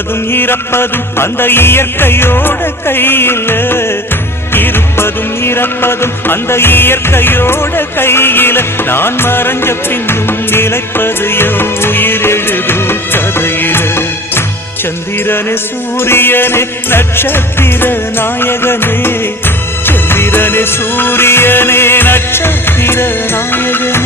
இருப்பதும் இறப்பதும் அந்த இயற்கையோட கையில, இருப்பதும் இறப்பதும் அந்த இயற்கையோட கையில, நான் மறைஞ்ச பின்னும் நிலைப்பது என் உயிர் எழுதும் கதையில. சந்திரனே சூரியனே நட்சத்திர நாயகனே, சந்திரனே சூரியனே நட்சத்திர நாயகனே.